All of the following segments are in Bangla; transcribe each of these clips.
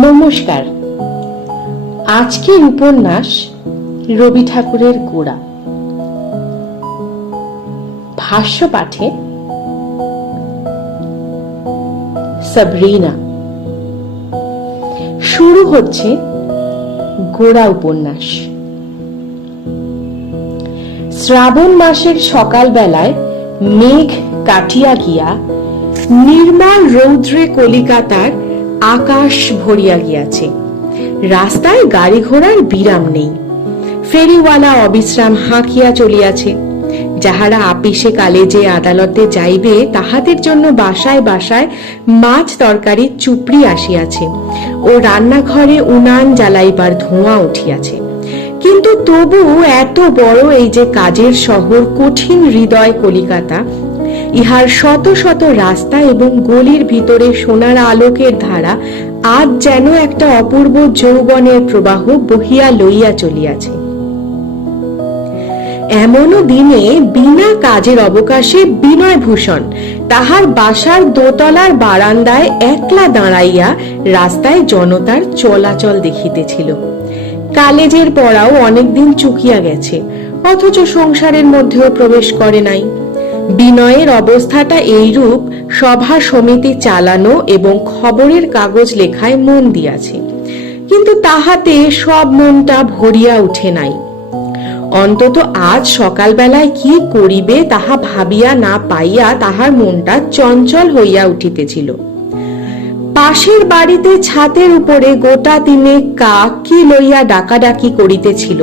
নমস্কার। আজকের উপন্যাস রবি ঠাকুরের গোড়া। ভাষ্য পাঠে সাবরিনা। শুরু হচ্ছে গোড়া উপন্যাস। শ্রাবণ মাসের সকাল বেলায় মেঘ কাটিয়া গিয়া নির্মল রৌদ্রে কলিকাতার আকাশ ভরিয়া গিয়াছে। রাস্তায় গাড়ি ঘোড়ার বিরাম নেই। ফেরিওয়ালা অবিশ্রাম হাঁকিয়া চলিয়াছে। যাহারা আপিসে কালেজে আদালতে যাইবে তাহাদের জন্য বাসায় বাসায় মাছ তরকারি চুপড়ি আসিয়াছে ও রান্নাঘরে উনান জ্বালাইবার ধোঁয়া উঠিয়াছে। কিন্তু তবু এত বড় এই যে কাজের শহর, কঠিন হৃদয় কলিকাতা, ইহার শত শত রাস্তা এবং গলির ভিতরে সোনার আলোকের ধারা আজ যেন একটা অপূর্ব যৌবনের প্রবাহ বহিয়া লইয়া চলিয়াছে। এমনও দিনে বিনা কাজের অবকাশে বিনয়ভূষণ তাহার বাসার দোতলার বারান্দায় একলা দাঁড়াইয়া রাস্তায় জনতার চলাচল দেখিতেছিল। কালেজের পড়াও অনেকদিন চুকিয়া গেছে, অথচ সংসারের মধ্যেও প্রবেশ করে নাই। বিনয়ের অবস্থাটা এইরূপ সভা সমিতি চালানো এবং খবরের কাগজ লেখায় মন দিয়াছে, কিন্তু তাহাতে সব মনটা ভরিয়া উঠে নাই। অন্তত আজ সকালবেলায় কি করিবে তাহা ভাবিয়া না পাইয়া তাহার মনটা চঞ্চল হইয়া উঠিতেছিল। পাশের বাড়িতে ছাতের উপরে গোটা দিনে কাক কি লইয়া ডাকাডাকি করিতেছিল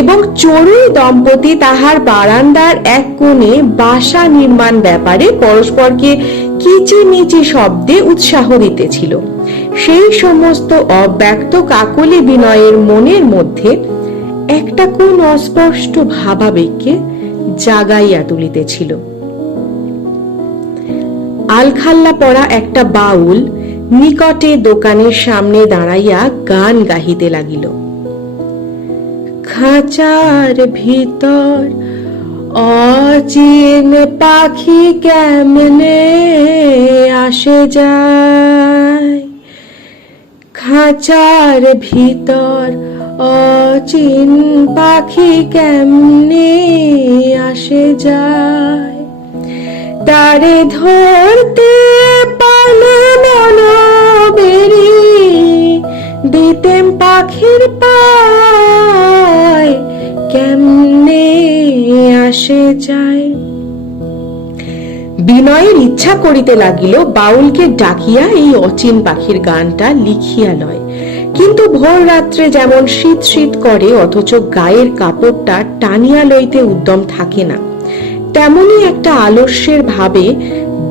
এবং চড়ুই দম্পতি তাহার বারান্দার এক কোণে বাসা নির্মাণ ব্যাপারে পরস্পরকে কিচিমিচি শব্দে উৎসাহ দিতেছিল। সেই সমস্ত অব্যক্ত কাকলি বিনয়ের মনের মধ্যে একটা কোন অস্পষ্ট ভাবাবেগকে জাগাইয়া তুলিতেছিল। আলখাল্লা পড়া একটা বাউল নিকটে দোকানের সামনে দাঁড়াইয়া গান গাহিতে লাগিল। খাঁচার ভিতর অচিন পাখি কেমনে আসে যায়, খাঁচার ভিতর অচিন পাখি কেমনে আসে যায়, তারে ধরতে পারলে মনোবেরি দিতেম পাখির পায় কেমনে আসে যায়। বিনয়ের ইচ্ছা করিতে লাগিল বাউলকে ডাকিয়া এই অচিন পাখির গানটা লিখিয়া লয়, কিন্তু ভোর রাত্রে যেমন শীত শীত করে অথচ গায়ের কাপড়টা টানিয়া লইতে উদ্যম থাকে না, তেমনি একটা আলস্যের ভাবে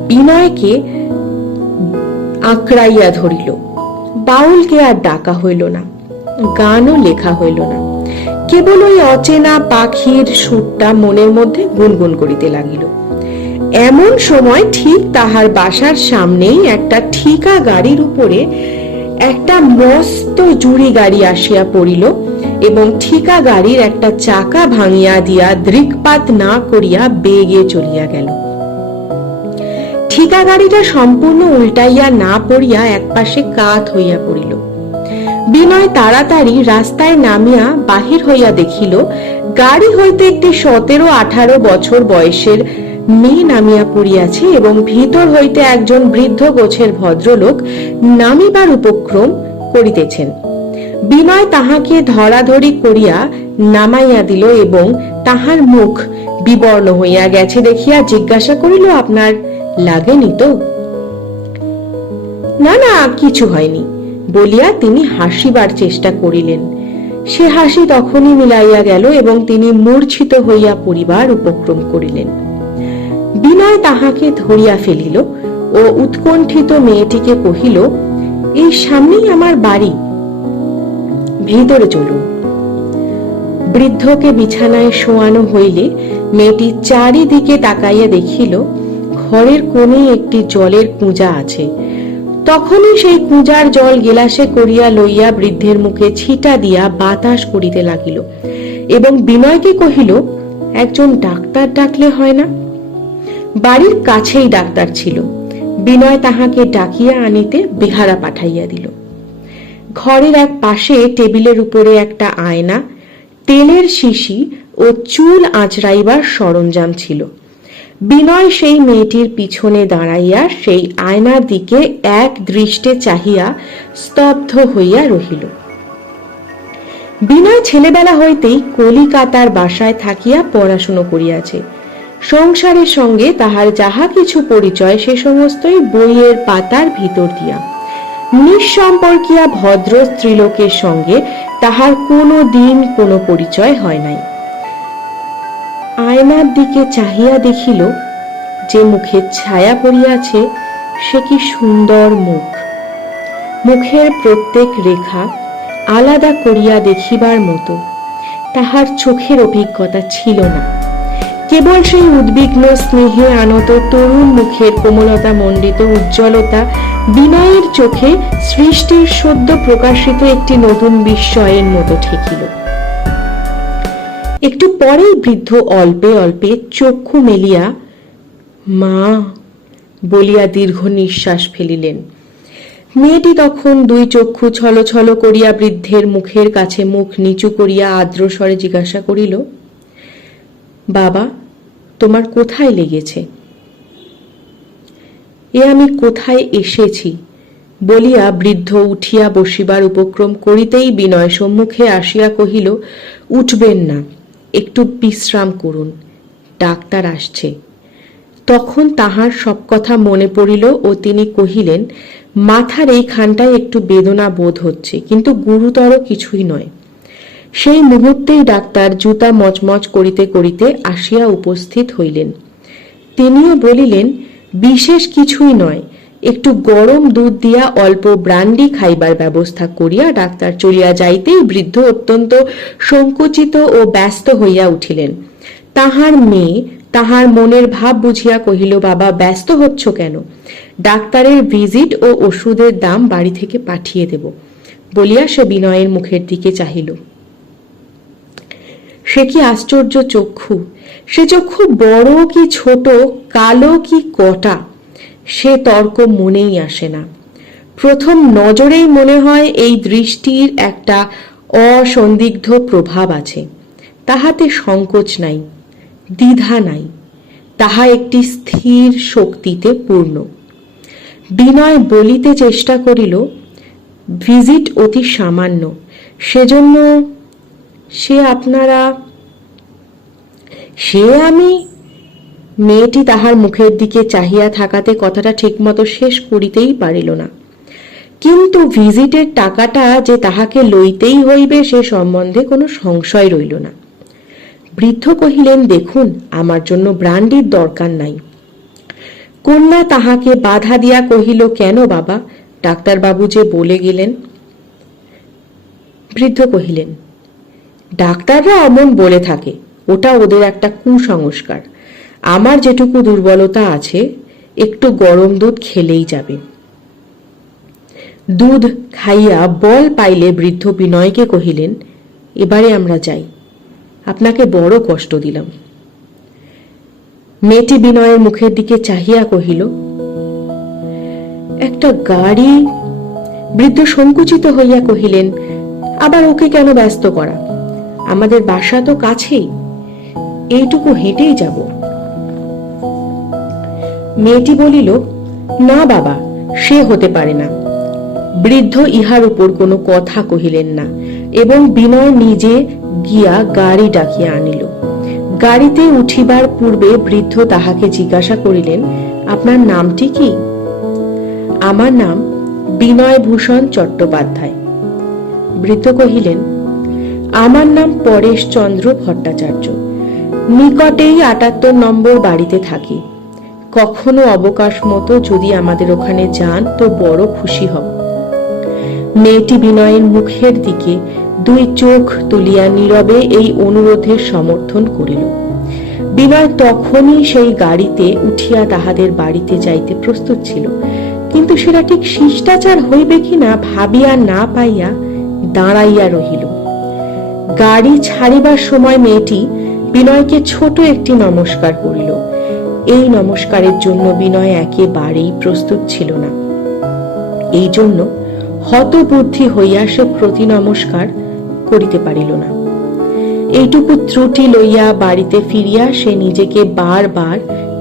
বিনয়কে আঁকড়াইয়া ধরিল। বাউলকে আর ডাকা হইল না, গানও লেখা হইল না, কেবল ওই অচেনা পাখির সুরটা মনের মধ্যে গুনগুন করিতে লাগিল। এমন সময় ঠিক তাহার বাসার সামনেই একটা ঠিকা গাড়ির উপরে একটা মস্ত জুড়ি গাড়ি আসিয়া পড়িল এবং ঠিকা গাড়ির একটা চাকা ভাঙিয়া দিয়া দৃকপাত না করিয়া বেগে চলিয়া গেল। ঠিকা গাড়িটা সম্পূর্ণ উল্টাইয়া না পড়িয়া একপাশে কাত হইয়া পড়িল। বিনয় তাড়াতাড়ি রাস্তায় নামিয়া বাহির হইয়া দেখিল গাড়ি হইতে একটি 17-18 বছর বয়সের মেয়ে নামিয়া পড়িয়াছে এবং ভিতর হইতে একজন বৃদ্ধ গোছের ভদ্রলোক নামিবার উপক্রম করিতেছেন। বিনয় তাহাকে ধরাধরি করিয়া নামাইয়া দিল এবং তাহার মুখ বিবর্ণ হইয়া গেছে দেখিয়া জিজ্ঞাসা করিল, আপনার লাগেনি তো? না না, কিছু হয়নি বলিয়া তিনি হাসিবার চেষ্টা করিলেন। সে হাসি তখনই মিলাইয়া গেল এবং তিনি মূর্ছিত হইয়া পড়িবার উপক্রম করিলেন। বিনয় তাহাকে ধরিয়া ফেলিল ও উৎকণ্ঠিত মেয়েটিকে কহিল, এই সামনেই আমার বাড়ি, ভিতরে চলুন। বৃদ্ধকে বিছানায় শোয়ানো হইলে মেয়েটি চারিদিকে তাকাইয়া দেখিল ঘরের কোণে একটি জলের কুঁজা আছে। তখনই সেই কুঁজার জল গেলাসে করিয়া লইয়া বৃদ্ধের মুখে ছিটা দিয়া বাতাস করিতে লাগিল এবং বিনয়কে কহিল, একজন ডাক্তার ডাকলে হয় না? বাড়ির কাছেই ডাক্তার ছিল। বিনয় তাহাকে ডাকিয়া আনিতে বেহারা পাঠাইয়া দিল। ঘরের এক পাশে টেবিলের উপরে একটা আয়না, তেলের শিশি ও চুল আঁচড়াইবার সরঞ্জাম ছিল। বিনয় সেই মেয়েটির পিছনে দাঁড়াইয়া সেই আয়নার দিকে এক দৃষ্টে চাহিয়া স্তব্ধ হইয়া রহিল। বিনয় ছেলেবেলা হইতেই কলিকাতার বাসায় থাকিয়া পড়াশুনো করিয়াছে। সংসারের সঙ্গে তাহার যাহা কিছু পরিচয় সে সমস্তই বইয়ের পাতার ভিতর দিয়া। নিঃসম্পর্কিয়া ভদ্র স্ত্রীলোকের সঙ্গে তাহার কোনো দিন কোনো পরিচয় হয় নাই। আয়নার দিকে চাহিয়া দেখিল, যে মুখের ছায়া পড়িয়াছে সে কি সুন্দর মুখ! মুখের প্রত্যেক রেখা আলাদা করিয়া দেখিবার মতো তাহার চোখের অভিজ্ঞতা ছিল না। কেবল সেই উদ্বিগ্ন স্নেহে আনত তরুণ মুখের কোমলতা মণ্ডিত উজ্জ্বলতা বিনয়ের চোখে সৃষ্টির সদ্য প্রকাশিত একটি নতুন বিস্ময়ের মতো ঠেকিল। একটু পরেই বৃদ্ধ অল্পে অল্পে চক্ষু মেলিয়া মা বলিয়া দীর্ঘ নিঃশ্বাস ফেলিলেন। মেয়েটি তখন দুই চক্ষু ছলছল করিয়া বৃদ্ধের মুখের কাছে মুখ নিচু করিয়া আর্দ্র স্বরে জিজ্ঞাসা করিল, বাবা, তোমার কোথায় লেগেছে? এ আমি কোথায় এসেছি বলিয়া বৃদ্ধ উঠিয়া বসিবার উপক্রম করিতেই বিনয় সম্মুখে আসিয়া কহিল, উঠবেন না, একটু বিশ্রাম করুন, ডাক্তার আসছে। তখন তাহার সব কথা মনে পড়িল ও তিনি কহিলেন, মাথার এইখানটায় একটু বেদনা বোধ হচ্ছে, কিন্তু গুরুতর কিছুই নয়। সেই মুহূর্তেই ডাক্তার জুতা মচমচ করিতে করিতে আসিয়া উপস্থিত হইলেন। তিনিও বলিলেন, বিশেষ কিছুই নয়, একটু গরম দুধ দিয়া অল্প ব্রান্ডি খাইবার ব্যবস্থা করিয়া ডাক্তার চলিয়া যাইতেই বৃদ্ধ অত্যন্ত সংকুচিত ও ব্যস্ত হইয়া উঠিলেন। তাহার মেয়ে তাহার মনের ভাব বুঝিয়া কহিল, বাবা, ব্যস্ত হচ্ছ কেন? ডাক্তারের ভিজিট ও ওষুধের দাম বাড়ি থেকে পাঠিয়ে দেব বলিয়া সে বিনয়ের মুখের দিকে চাহিল। সে কি আশ্চর্য চক্ষু! সে চক্ষু বড় কি ছোট, কালো কি কটা, সে তর্ক মনেই আসে না। প্রথম নজরেই মনে হয় এই দৃষ্টির একটা অসন্দিগ্ধ প্রভাব আছে, তাহাতে সংকোচ নাই, দ্বিধা নাই, তাহা একটি স্থির শক্তিতে পূর্ণ। বিনয় বলিতে চেষ্টা করিল, ভিজিট অতি সামান্য, সেজন্য সে আপনারা সে আমি মেয়েটি তাহার মুখের দিকে চাহিয়া থাকাতে কথাটা ঠিকমতো শেষ করিতেই পারিল না। কিন্তু ভিজিটের টাকাটা যে তাহাকে লইতেই হইবে সে সম্বন্ধে কোনো সংশয় রইল না। বৃদ্ধ কহিলেন, দেখুন, আমার জন্য ব্রান্ডির দরকার নাই। কন্যা তাহাকে বাধা দিয়া কহিল, কেন বাবা, ডাক্তারবাবু যে বলে গেলেন। বৃদ্ধ কহিলেন, ডাক্তাররা অমন বলে থাকে, ওটা ওদের একটা কুসংস্কার। আমার যেটুকু দুর্বলতা আছে, একটু গরম দুধ খেলেই যাবে। দুধ খাইয়া বল পাইলে বৃদ্ধ বিনয়কে কহিলেন, এবারে আমরা যাই, আপনাকে বড় কষ্ট দিলাম। মেয়েটি বিনয়ের মুখের দিকে চাহিয়া কহিল, একটা গাড়ি। বৃদ্ধ সংকুচিত হইয়া কহিলেন, আবার ওকে কেন ব্যস্ত করা, আমাদের বাসা তো কাছেই, এইটুকু হেঁটেই যাব। মেয়েটি বলিল, না বাবা, সে হতে পারে না। বৃদ্ধ ইহার উপর কোনো কথা কহিলেন না এবং বিনয় নিজে গিয়া গাড়ি ডাকিয়া আনিল। গাড়িতে উঠিবার পূর্বে বৃদ্ধ তাহাকে জিজ্ঞাসা করিলেন, আপনার নামটি কি? আমার নাম বিনয় ভূষণ চট্টোপাধ্যায়। বৃদ্ধ কহিলেন, আমার নাম পরেশচন্দ্র ভট্টাচার্য। নিকটেই ৭৮ নম্বর বাড়িতে থাকি। কখনো অবকাশ মতো যদি আমাদের ওখানে যান তো বড় খুশি হব। মেয়েটি বিনয়ের মুখের দিকে দুই চোখ তুলিয়া নীরবে এই অনুরোধের সমর্থন করিল। বিনয় তখনই সেই গাড়িতে উঠিয়া তাহাদের বাড়িতে যাইতে প্রস্তুত ছিল, কিন্তু সেটা ঠিক শিষ্টাচার হইবে কিনা ভাবিয়া না পাইয়া দাঁড়াইয়া রহিল। গাড়ি ছাড়িবার সময় মেয়েটি বিনয়কে ছোট একটি নমস্কার করিল। এই নমস্কারের জন্য বিনয় একেবারেই প্রস্তুত ছিল না। এই জন্য হতবুদ্ধি হইয়া সে প্রতি নমস্কার করিতে পারিল না। এইটুকু ত্রুটি লইয়া বাড়িতে ফিরিয়া সে নিজেকে বারবার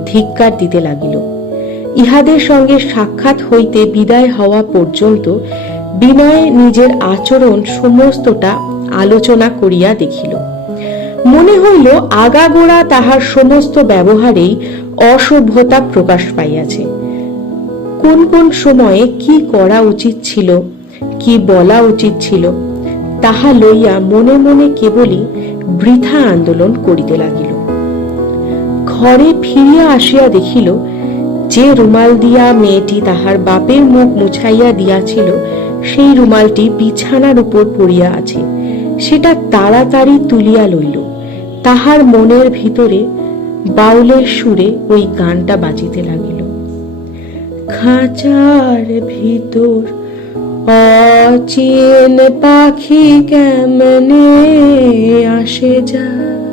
ধিক্কার দিতে লাগিল। ইহাদের সঙ্গে সাক্ষাৎ হইতে বিদায় হওয়া পর্যন্ত বিনয় নিজের আচরণ সমস্তটা আলোচনা করিয়া দেখিল। মনে হইল আগাগোড়া তাহার সমস্ত ব্যবহারেই অসভ্যতা প্রকাশ পাইয়াছে। কোন কোন সময়ে কি করা উচিত ছিল, কি বলা উচিত ছিল, তাহা লইয়া মনে মনে কেবলই বৃথা আন্দোলন করিতে লাগিল। ঘরে ফিরিয়া আসিয়া দেখিল যে রুমাল দিয়া মেয়েটি তাহার বাপের মুখ মুছাইয়া দিয়াছিল সেই রুমালটি বিছানার উপর পড়িয়া আছে। সেটা তাড়াতাড়ি তুলিয়া লইল। তাহার মনের ভিতরে বাউলের সুরে ওই গানটা বাজিতে লাগিল। খাঁচার ভিতর অচিন পাখি কেমনে আসে যায়,